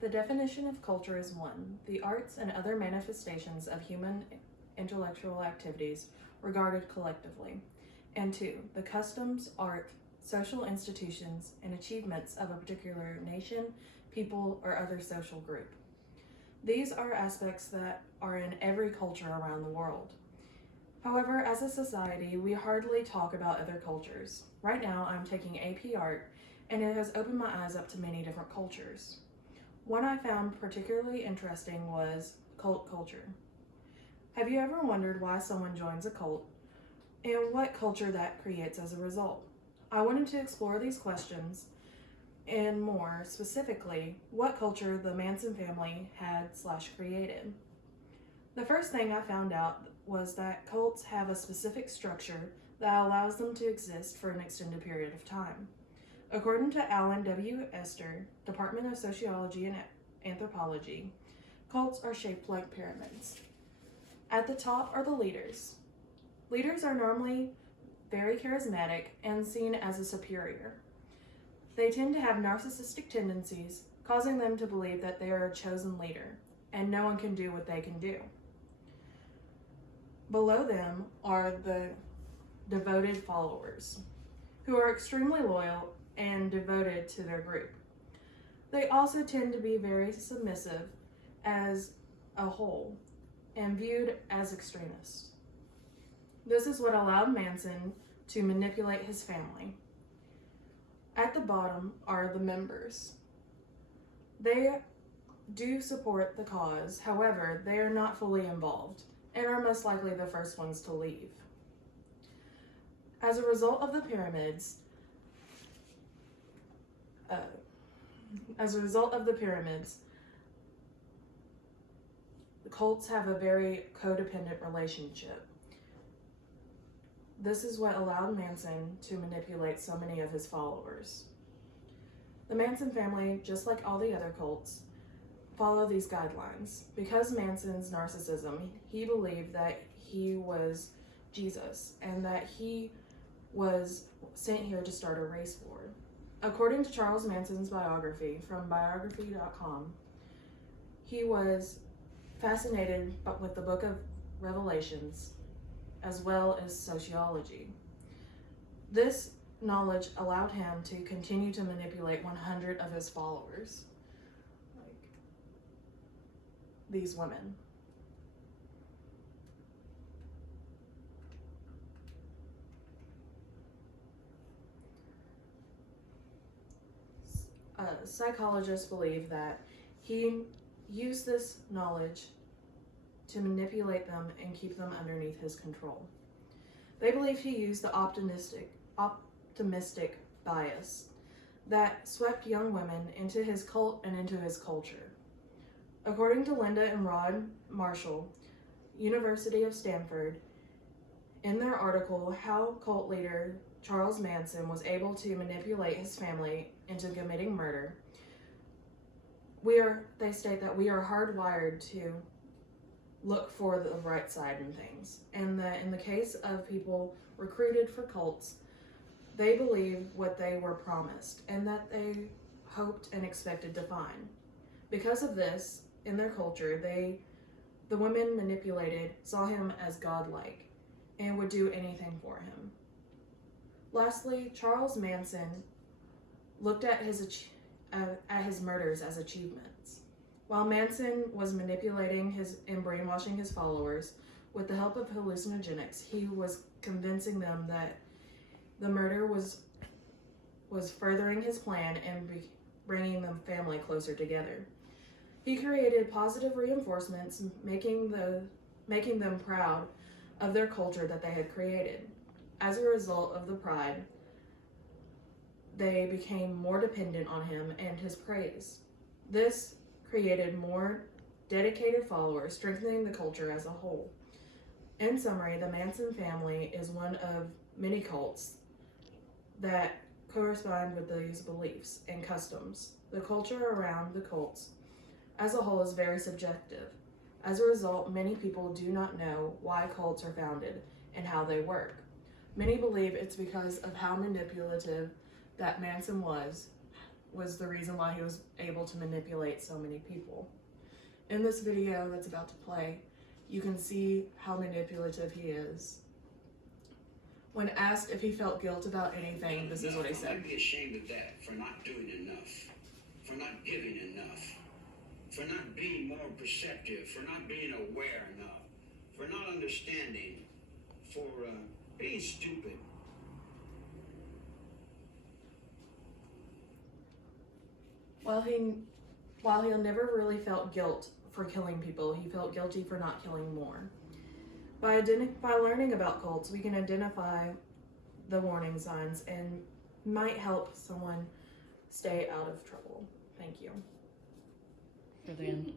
The definition of culture is 1. The arts and other manifestations of human intellectual activities regarded collectively. And 2. The customs, art, social institutions, and achievements of a particular nation, people, or other social group. These are aspects that are in every culture around the world. However, as a society, we hardly talk about other cultures. Right now, I'm taking AP Art, and it has opened my eyes up to many different cultures. One I found particularly interesting was cult culture. Have you ever wondered why someone joins a cult and what culture that creates as a result? I wanted to explore these questions and more specifically, what culture the Manson family had/created. The first thing I found out was that cults have a specific structure that allows them to exist for an extended period of time. According to Alan W. Esther, Department of Sociology and Anthropology, cults are shaped like pyramids. At the top are the leaders. Leaders are normally very charismatic and seen as a superior. They tend to have narcissistic tendencies, causing them to believe that they are a chosen leader and no one can do what they can do. Below them are the devoted followers, who are extremely loyal and devoted to their group. They also tend to be very submissive as a whole and viewed as extremists. This is what allowed Manson to manipulate his family. At the bottom are the members. They do support the cause, however, they are not fully involved and are most likely the first ones to leave. As a result of the pyramids, the cults have a very codependent relationship. This is what allowed Manson to manipulate so many of his followers. The Manson family, just like all the other cults, follow these guidelines. Because Manson's narcissism, he believed that he was Jesus and that he was sent here to start a race war. According to Charles Manson's biography from biography.com, he was fascinated with the book of Revelations as well as sociology. This knowledge allowed him to continue to manipulate 100 of his followers, like these women. Psychologists believe that he used this knowledge to manipulate them and keep them underneath his control. They believe he used the optimistic bias that swept young women into his cult and into his culture. According to Linda and Rod Marshall, University of Stanford, in their article, How Cult Leader Charles Manson Was Able to Manipulate His Family into Committing Murder, they state that we are hardwired to look for the right side in things, and that in the case of people recruited for cults, they believed what they were promised and that they hoped and expected to find. Because of this, in their culture, the women manipulated saw him as godlike and would do anything for him. Lastly, Charles Manson looked at his murders as achievements. While Manson was manipulating and brainwashing his followers with the help of hallucinogenics, he was convincing them that the murder was furthering his plan and bringing the family closer together. He created positive reinforcements, making them proud of their culture that they had created. As a result of the pride, they became more dependent on him and his praise. This created more dedicated followers, strengthening the culture as a whole. In summary, the Manson family is one of many cults that correspond with these beliefs and customs. The culture around the cults as a whole is very subjective. As a result, many people do not know why cults are founded and how they work. Many believe it's because of how manipulative that Manson was the reason why he was able to manipulate so many people. In this video that's about to play, you can see how manipulative he is. When asked if he felt guilt about anything, this is what he said. I'd be ashamed of that, for not doing enough, for not giving enough, for not being more perceptive, for not being aware enough, for not understanding, for being stupid. While he'll never really felt guilt for killing people, he felt guilty for not killing more. By learning about cults, we can identify the warning signs and might help someone stay out of trouble. Thank you. For the end.